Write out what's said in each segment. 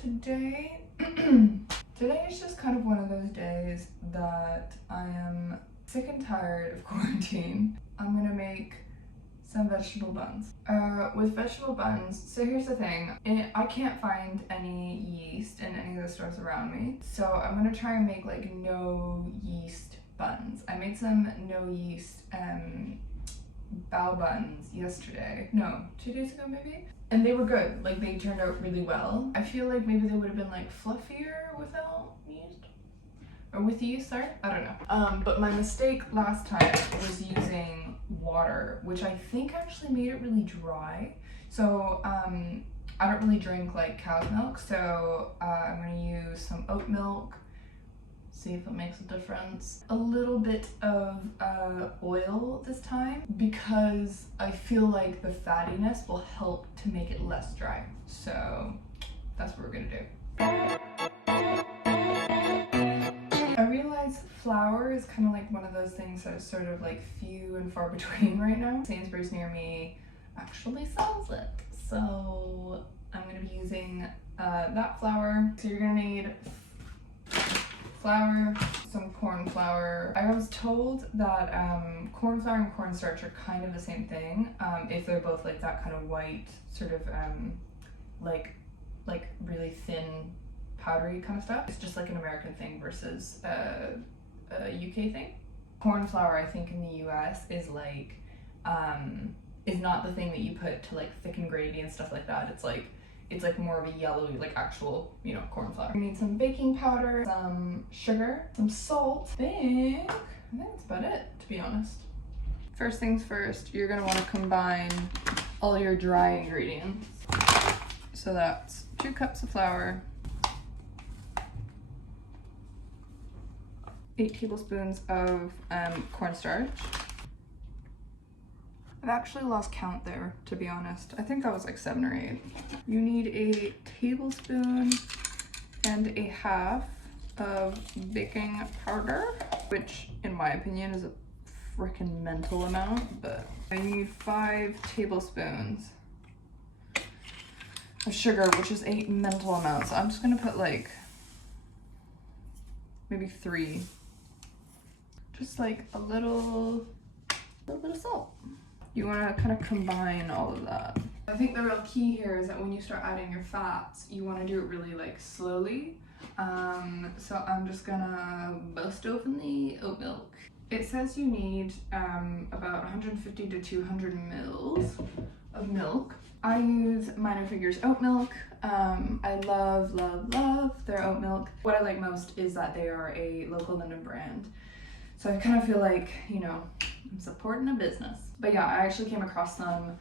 Today, today is just kind of one of those days that I am sick and tired of quarantine. I'm gonna make some vegetable buns. With vegetable buns, so here's the thing, I can't find any yeast in any of the stores around me, so I'm gonna try and make like no yeast buns. I made some no yeast bao buns yesterday, no, 2 days ago maybe, and they were good. Like, they turned out really well. I feel like maybe they would have been like fluffier without yeast, or with yeast, sorry, I don't know. But my mistake last time was using water, which I think actually made it really dry. So I don't really drink like cow's milk, so I'm gonna use some oat milk, see if it makes a difference. A little bit of oil this time, because I feel like the fattiness will help to make it less dry. So that's what we're gonna do. I realize flour is kind of like one of those things that is sort of like few and far between right now. Sainsbury's near me actually sells it, so I'm gonna be using that flour. So you're gonna need flour, some corn flour. I was told that corn flour and cornstarch are kind of the same thing, if they're both like that kind of white, sort of like really thin, powdery kind of stuff. It's just like an American thing versus a UK thing. Corn flour, I think in the US is like is not the thing that you put to like thicken gravy and stuff like that. It's like more of a yellowy, like actual, you know, corn flour. We need some baking powder, some sugar, some salt. I think that's about it, to be honest. First things first, you're gonna wanna combine all your dry ingredients. So that's 2 cups of flour, 8 tablespoons of cornstarch. I've actually lost count there, to be honest. I think that was like 7 or 8. You need a tablespoon and a half of baking powder, which in my opinion is a freaking mental amount, but you need 5 tablespoons of sugar, which is a mental amount. So I'm just gonna put like maybe 3. Just like a little bit of salt. You want to kind of combine all of that. I think the real key here is that when you start adding your fats, you want to do it really like slowly. So I'm just gonna bust open the oat milk. It says you need about 150 to 200 mils of milk. I use Minor Figures oat milk. I love their oat milk. What I like most is that they are a local London brand. So I kind of feel like, you know, I'm supporting a business. But yeah, I actually came across them.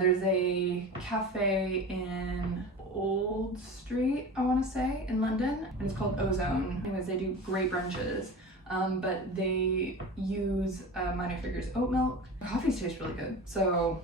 There's a cafe in Old Street, I want to say, in London, and it's called Ozone. Anyways, they do great brunches, but they use Minor Figures oat milk. The coffees taste really good, so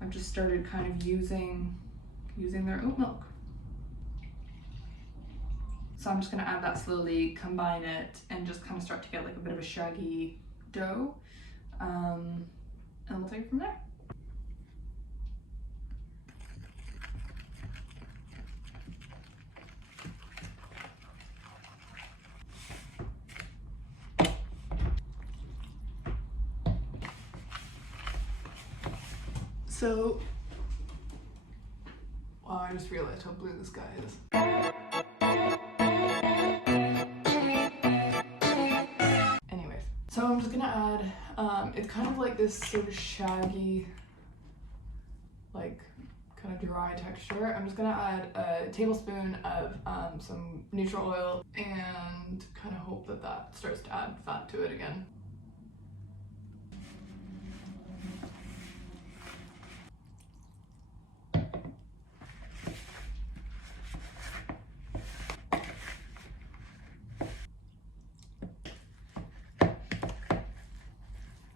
I've just started kind of using their oat milk. So I'm just gonna add that slowly, combine it, and just kind of start to get like a bit of a shaggy dough. And we'll take it from there. So, wow, I just realized how blue this guy is. So I'm just gonna add, it's kind of like this sort of shaggy, like kind of dry texture. I'm just gonna add a tablespoon of some neutral oil and kind of hope that that starts to add fat to it again.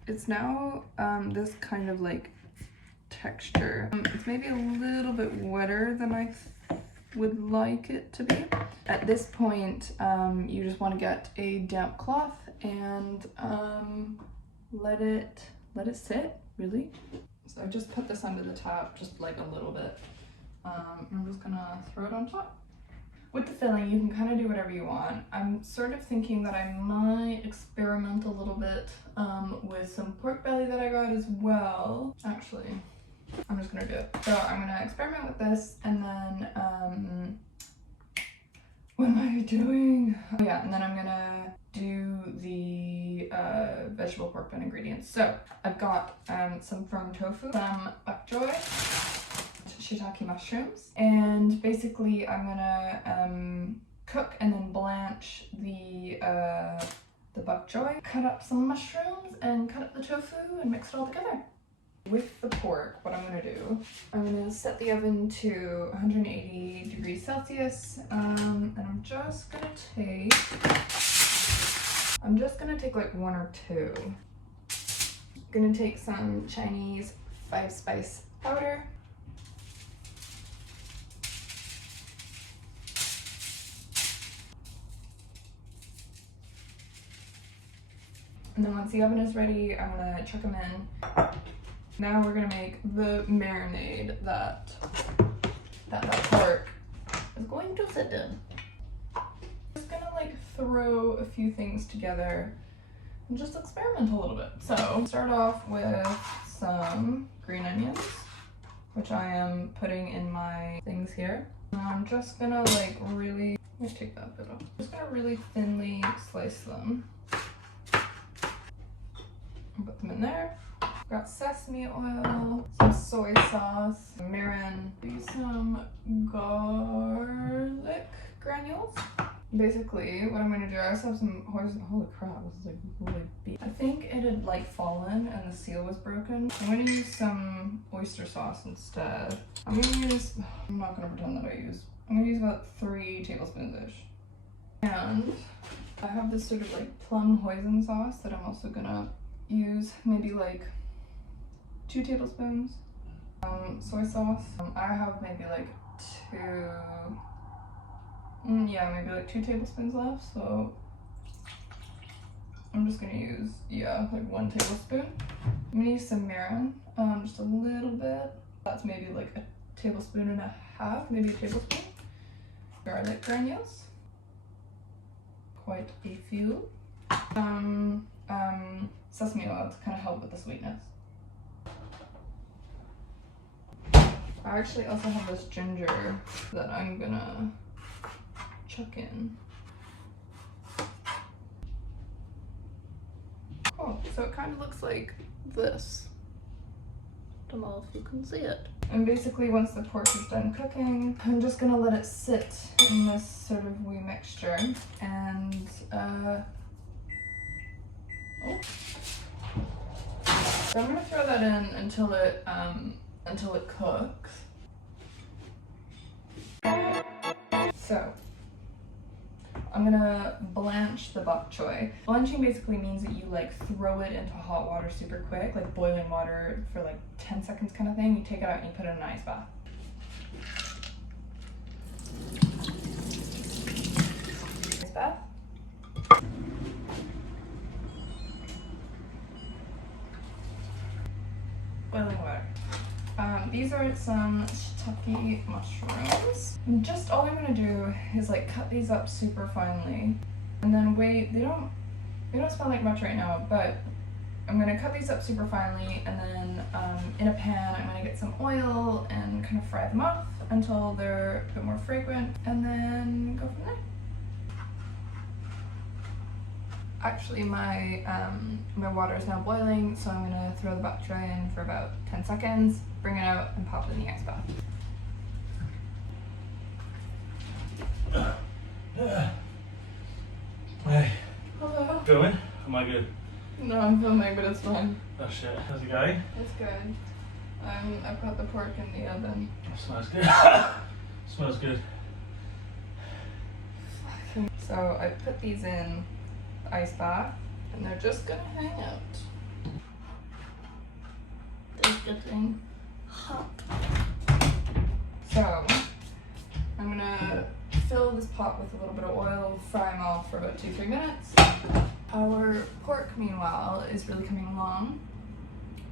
It's now this kind of like texture. It's maybe a little bit wetter than I would like it to be. At this point, you just want to get a damp cloth and let it sit, really. So I just put this under the tap, just like a little bit. I'm just gonna throw it on top. with the filling, you can kind of do whatever you want. I'm sort of thinking that I might experiment a little bit with some pork belly that I got as well. Actually, I'm just gonna do it. So I'm gonna experiment with this, and then what am I doing? Oh, yeah, and then I'm gonna do the vegetable pork bun ingredients. So I've got some firm tofu, some bok choy, shiitake mushrooms, and basically I'm gonna cook and then blanch the bok choy, cut up some mushrooms, and cut up the tofu and mix it all together. With the pork, what I'm gonna do, I'm gonna set the oven to 180 degrees Celsius, and I'm just gonna take like one or two. I'm gonna take some Chinese 5-spice powder. And then once the oven is ready, I'm gonna chuck them in. Now we're gonna make the marinade that pork is going to sit in. Just gonna like throw a few things together and just experiment a little bit. So start off with some green onions, which I am putting in my things here. And I'm just gonna like really, let me take that bit off. Just gonna really thinly slice them. Put them in there. Got sesame oil, some soy sauce, mirin, some garlic granules. Basically, what I'm gonna do, I also have some, holy crap, this is like really big. I think it had like fallen and the seal was broken. I'm gonna use some oyster sauce instead. I'm not gonna pretend that I'm gonna use about 3 tablespoons-ish. And I have this sort of like plum hoisin sauce that I'm also gonna use, maybe like 2 tablespoons. Soy sauce. I have maybe like 2 tablespoons left, so I'm just gonna use, like 1 tablespoon. I'm gonna use some mirin, just a little bit. That's maybe like 1.5 tablespoons, maybe 1 tablespoon. Garlic granules, quite a few. Sesame oil to kind of help with the sweetness. I actually also have this ginger that I'm gonna chuck in. Cool, so it kind of looks like this. Don't know if you can see it. And basically once the pork is done cooking, I'm just gonna let it sit in this sort of wee mixture, and so I'm gonna throw that in until it cooks. So I'm gonna blanch the bok choy. Blanching basically means that you like throw it into hot water super quick, like boiling water for like 10 seconds kind of thing. You take it out and you put it in an ice bath. Ice bath. Boiling water. These are some shiitake mushrooms. And just all I'm gonna do is like cut these up super finely, and then wait. They don't smell like much right now, but I'm gonna cut these up super finely, and then in a pan I'm gonna get some oil and kind of fry them up until they're a bit more fragrant, and then go from there. Actually, my water is now boiling, so I'm gonna throw the bok choy in for about 10 seconds, bring it out, and pop it in the ice bath. Hey. Hello. Filming? Am I good? No, I'm filming, but it's fine. Oh shit. How's it going? It's good. I've got the pork in the oven. That smells good. Smells good. So I put these in the ice bath, and they're just gonna hang out. They're getting hot. So I'm gonna fill this pot with a little bit of oil, fry them all for about 2-3 minutes. Our pork, meanwhile, is really coming along,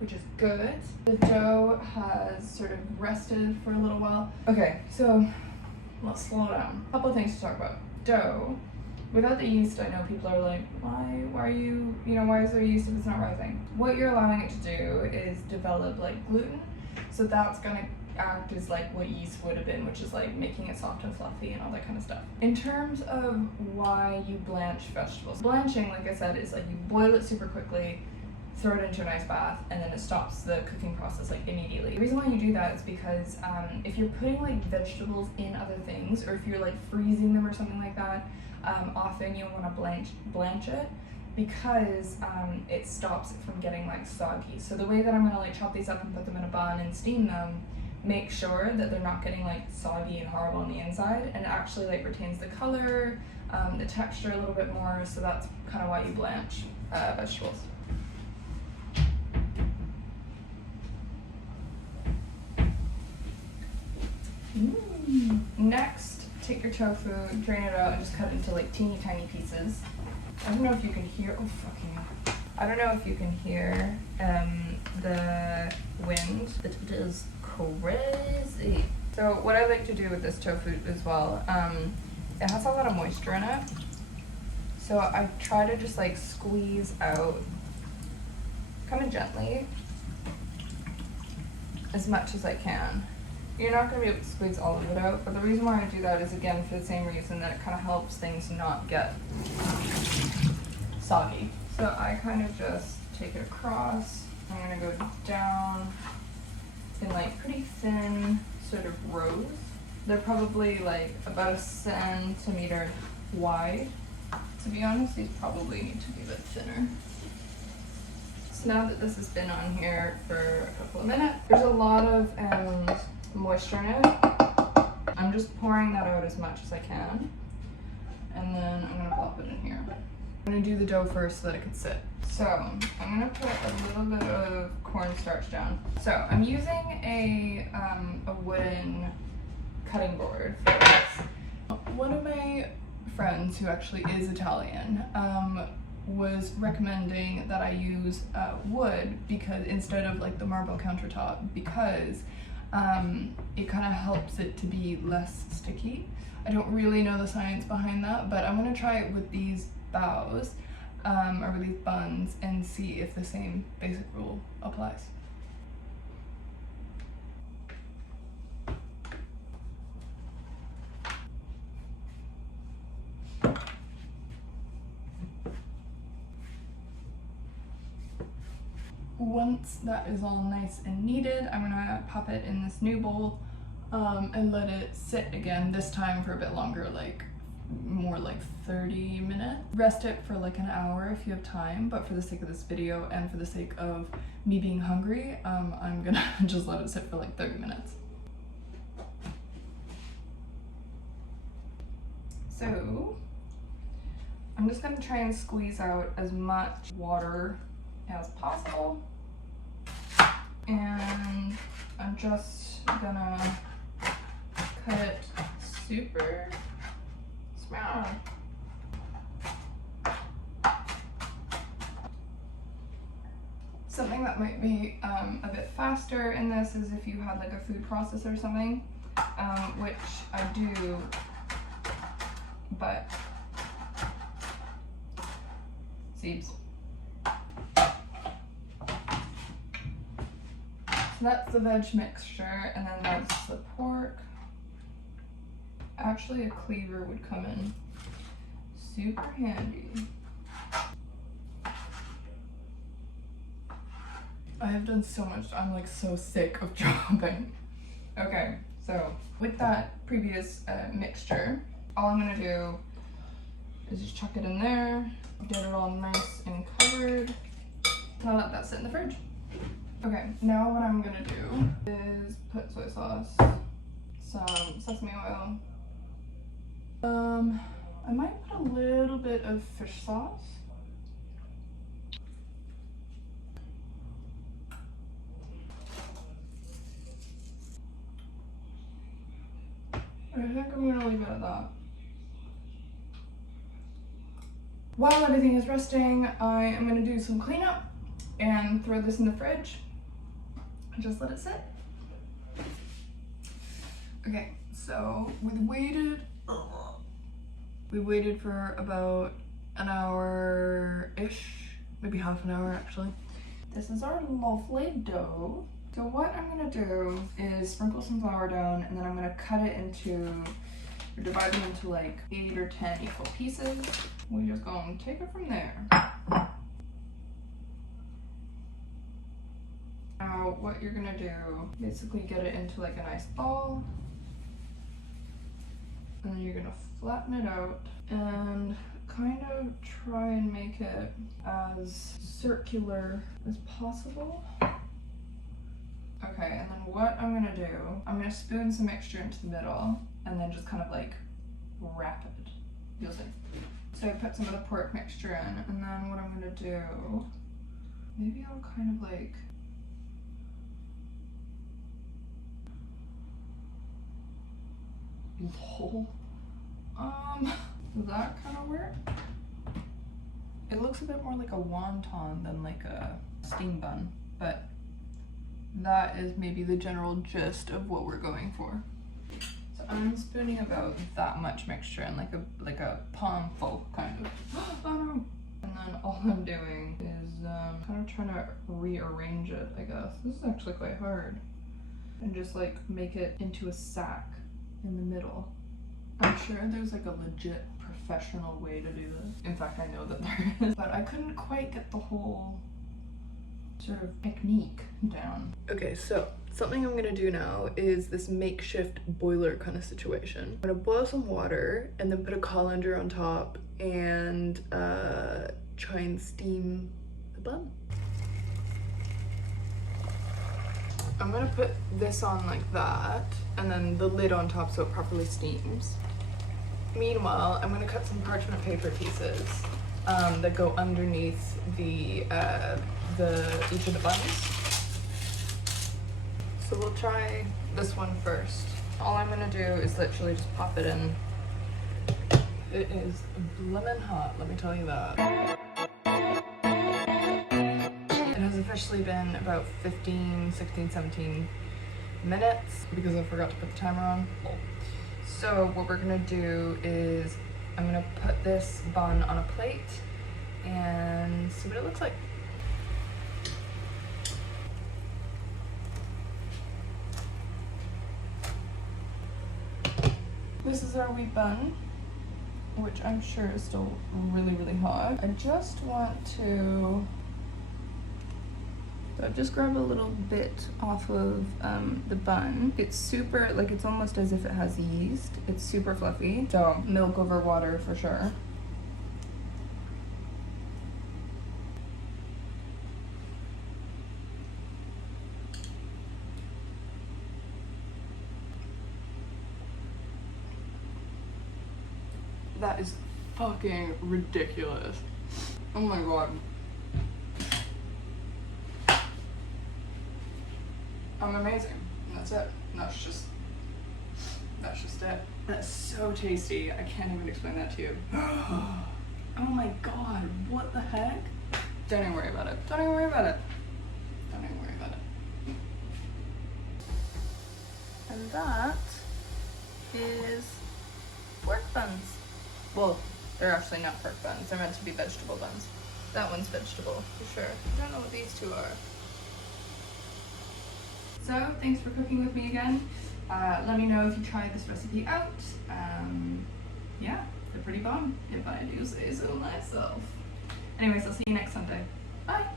which is good. The dough has sort of rested for a little while. Okay, so let's slow down. A couple of things to talk about. Dough. Without the yeast, I know people are like, why are you, why is there yeast if it's not rising? What you're allowing it to do is develop like gluten. So that's gonna act as like what yeast would have been, which is like making it soft and fluffy and all that kind of stuff. In terms of why you blanch vegetables, blanching, like I said, is like you boil it super quickly, throw it into an ice bath, and then it stops the cooking process like immediately. The reason why you do that is because if you're putting like vegetables in other things, or if you're like freezing them or something like that, often you'll want to blanch it because it stops it from getting like soggy. So the way that I'm gonna like chop these up and put them in a bun and steam them, make sure that they're not getting like soggy and horrible on the inside, and it actually like retains the color, the texture a little bit more. So that's kind of why you blanch vegetables. Next, take your tofu, drain it out, and just cut it into like teeny tiny pieces. I don't know if you can hear, I don't know if you can hear the wind. It is crazy. So what I like to do with this tofu as well, it has a lot of moisture in it. So I try to just like squeeze out, kind of gently, as much as I can. You're not going to be able to squeeze all of it out, but the reason why I do that is, again, for the same reason that it kind of helps things not get soggy. So I kind of just take it across. I'm going to go down in like pretty thin sort of rows. They're probably like about a centimeter wide. To be honest, these probably need to be a bit thinner. So now that this has been on here for a couple of minutes, there's a lot of moisture in it. I'm just pouring that out as much as I can, and then I'm gonna plop it in here. I'm gonna do the dough first so that it can sit. So I'm gonna put a little bit of cornstarch down. So I'm using a wooden cutting board for this. One of my friends, who actually is Italian, was recommending that I use wood because instead of like the marble countertop, because it kind of helps it to be less sticky. I don't really know the science behind that, but I'm gonna try it with these bows or with these buns and see if the same basic rule applies. Once that is all nice and kneaded, I'm gonna pop it in this new bowl and let it sit again, this time for a bit longer, like more like 30 minutes. Rest it for like an hour if you have time, but for the sake of this video and for the sake of me being hungry, I'm gonna just let it sit for like 30 minutes. So I'm just gonna try and squeeze out as much water as possible, and I'm just gonna cut it super small. Something that might be a bit faster in this is if you had like a food processor or something, which I do, but seeds. So that's the veg mixture, and then that's the pork. Actually, a cleaver would come in super handy. I have done so much, I'm like so sick of chopping. Okay, so with that previous mixture, all I'm gonna do is just chuck it in there, get it all nice and covered, and I'll let that sit in the fridge. Okay, now what I'm gonna do is put soy sauce, some sesame oil. I might put a little bit of fish sauce. I think I'm gonna leave it at that. While everything is resting, I am gonna do some cleanup and throw this in the fridge and just let it sit. Okay, So we waited for about an hour-ish, maybe half an hour actually. This is our lovely dough. So what I'm gonna do is sprinkle some flour down, and then I'm gonna cut it into, or divide them into like 8 or 10 equal pieces. We just gonna take it from there. Now what you're gonna do, basically get it into like a nice ball, and then you're gonna flatten it out and kind of try and make it as circular as possible. Okay, and then what I'm gonna do, I'm gonna spoon some mixture into the middle and then just kind of like wrap it. You'll see. So I put some of the pork mixture in, and then what I'm gonna do, maybe I'll kind of like, lol. Does that kind of work? It looks a bit more like a wonton than like a steam bun, but that is maybe the general gist of what we're going for. So I'm spooning about that much mixture in like a palm full kind of. Oh no! And then all I'm doing is kind of trying to rearrange it, I guess. This is actually quite hard. And just like make it into a sack in the middle. I'm sure there's like a legit professional way to do this. In fact, I know that there is, but I couldn't quite get the whole sort of technique down. Okay, so something I'm gonna do now is this makeshift boiler kind of situation. I'm gonna boil some water and then put a colander on top and try and steam the bun. I'm gonna put this on like that and then the lid on top so it properly steams. Meanwhile, I'm gonna cut some parchment paper pieces that go underneath the each of the buns. So we'll try this one first. All I'm gonna do is literally just pop it in. It is blimmin' hot, let me tell you that. It has officially been about 15, 16, 17 minutes because I forgot to put the timer on. So what we're gonna do is I'm gonna put this bun on a plate and see what it looks like. This is our wheat bun, which I'm sure is still really, really hot. I just want to, so I've just grabbed a little bit off of the bun. It's super, like it's almost as if it has yeast. It's super fluffy, so milk over water for sure. That is fucking ridiculous. Oh my god. I'm amazing. That's it. That's just it. That's so tasty. I can't even explain that to you. Oh my god, what the heck? Don't even worry about it. Don't even worry about it. Don't even worry about it. And that is pork buns. Well, they're actually not pork buns. They're meant to be vegetable buns. That one's vegetable, for sure. I don't know what these two are. So, thanks for cooking with me again. Let me know if you tried this recipe out. Yeah, they're pretty bomb, if I do say so myself. Anyways, I'll see you next Sunday. Bye!